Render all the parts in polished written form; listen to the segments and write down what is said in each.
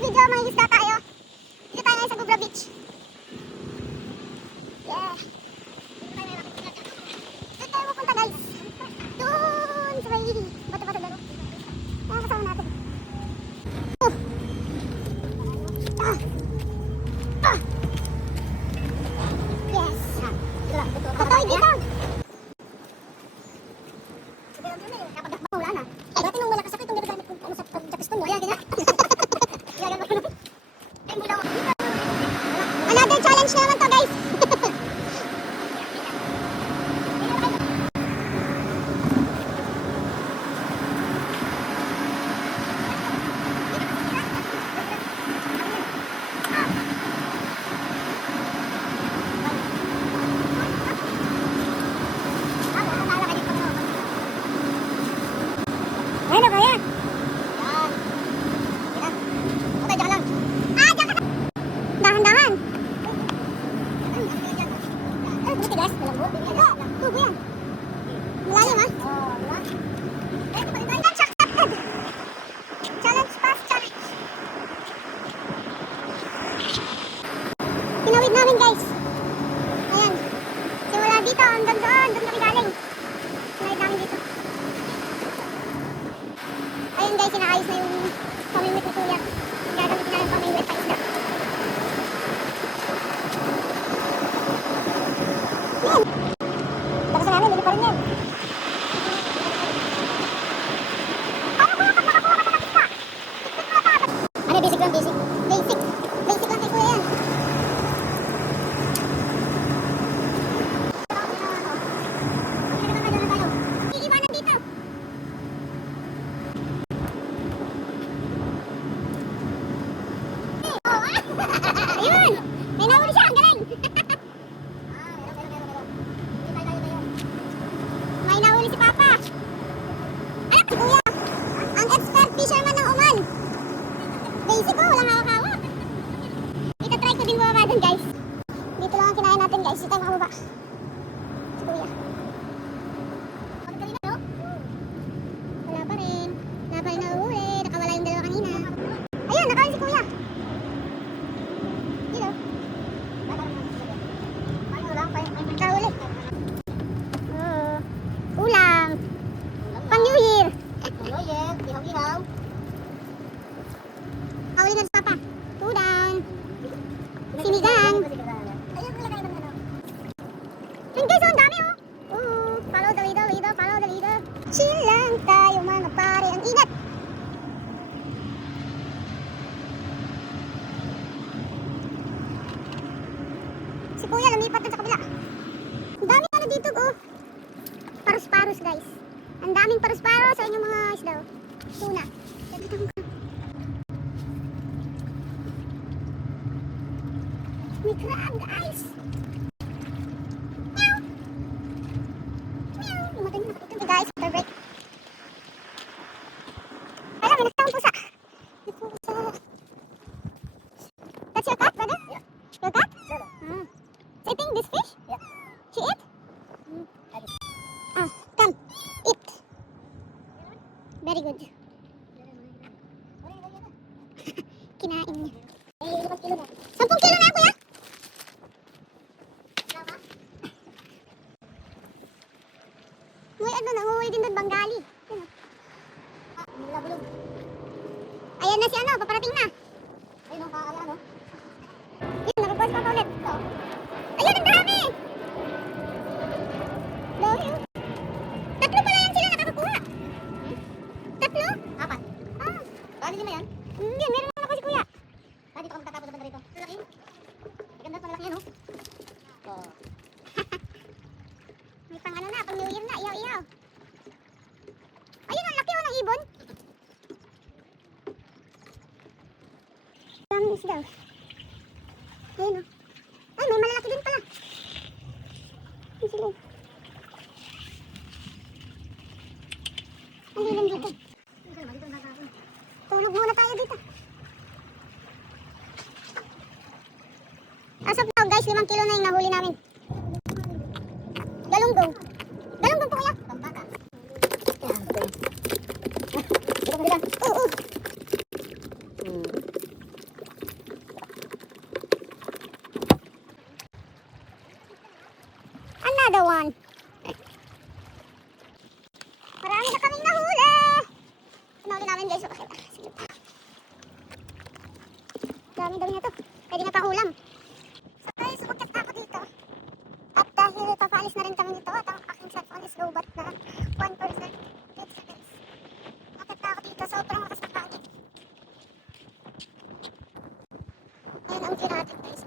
video, mga isda tayo. Dito tayo ngayon sa Gubra Beach. Yeah. Dito tayo pupunta guys. Doon sa may bato-bato dalo. Ayan, kasama natin. Yes. Katoy dito. Wala na. Dati nung wala kasakit, itong ginagamit kong sa pagjapiston mo. Ayan, ganyan. Another challenge naman to guys. Ano ba yan? Yan. Okay, dyan lang. Ah, dyan ka na. Dahan-dahan. Ay, matigas. Malambot. Tubo yan. Malalim ha? Oo, diba? Challenge pass challenge. Tinawid namin guys. Ayan. Simula dito hanggang doon. Doon kami galing. Tinawid namin dito. Ayun guys, inaayos na yung pamimit ni Kuya. Gagamitin namin pamimit pa isda. Yan! Tapos na namin, hindi pa rin yan. Paano Kuya pag nakakuha ka sa isda? Ano, basic lang, basic. Basic. Basic lang kay Kuya yan. Iiwanan dito. Ayun! May nahuli siya! Ang galing! May nahuli si Papa! Anak si Kuya! Ang expert fisherman ng Oman! Basic ko! Walang hawak-hawak! Itatry ko din bumaba dun guys. Dito lang ang kinain natin guys. Dito tayo makababa. Si Kuya. Wala pa rin. Wala pa rin nahuhuli. Nakawala yung dalawa kanina. Ayun! Nakawala si Kuya! Kaulit. Oo. Ulam. Pang New Year. New Year. Ihaw-ihaw. Kaulit na si Papa. Udang. Sinigang. Ayun, lagay ng ano. Yun guys, ang dami oh. Follow the leader, follow the leader. Chill lang tayo mga pare. Ang ingat. Si Kuya lumipat na sa kabila. Ang daming ano dito oh. Paros-paros guys. Ang daming paros-paros sa inyong mga isda oh. Tuna. May crab guys. Meow. Meow. Lumatay na nakatito guys. Water break. Alam, may nakitang pusa. May pusa. That's your cat, brother? Yeah. Your cat? Yeah. Eating this fish? Yeah. She eat? Come. Eat. Very good. Kinain niya. 10 kilo na, Kuya? May ano, nanguhuli din doon, Bengali. Ayan na si ano, paparating na. Ayun, nakakala, no? Yun, nakapost pa ulit. Ayun, ang dami! Dami oh. Tatlo pala yan sila nakakakuha. Tatlo? 4. Bali lima yan? Hindi, meron naman ako si Kuya. Dito kami tatapos na banda rito. Malaki? Maganda at malaki yan oh. May pang ano na, pang New Year na, iyaw-iyaw. Ayun, ang laki oh ng ibon. Dami isda oh. Ayun oh. Ay, may malalaki din pala. Ang sila. Ang lilim dito. Tulog muna tayo dito. As of now guys, 5 kilo na yung nahuli namin. Galunggong. Galunggong po Kuya. Pambata. Oo. Sige pa. Dami-dami na to. Pwede na pang ulam. So guys, umakyat na ako dito. At dahil papaalis na rin kami nito at ang aking cellphone is low bat na 1%. Dito sa guys. Umakyat na ako dito. Sobrang lakas ng pangit. Ayan ang view natin guys.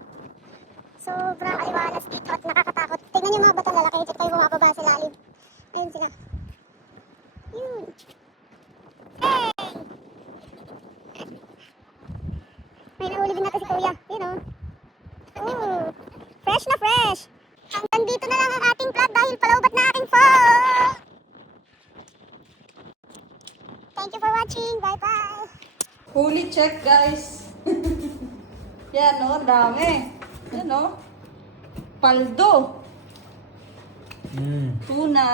Sobrang aliwalas dito at nakakatakot. Tingnan niyo mga batang lalaki. Dito tayo bumababa sa lalim. Ayun sila. Yun. Hey! May nahuli din natin si Kuya. Yun o. Fresh na fresh. Hanggang dito na lang ang ating vlog dahil palawbat na aking phone. Thank you for watching. Bye-bye. Huli check guys. Yan o, dami. Yan o. Paldo. Tuna.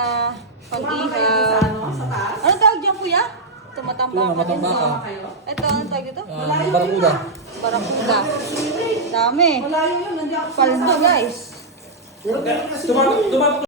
Pag-ihaw. Ano tawag dyan kuya? Tumatambaka. Tumatambaka. Ito, ano tawag dito? Barakuda. Barakuda. Dami. Paldo guys. Tumapok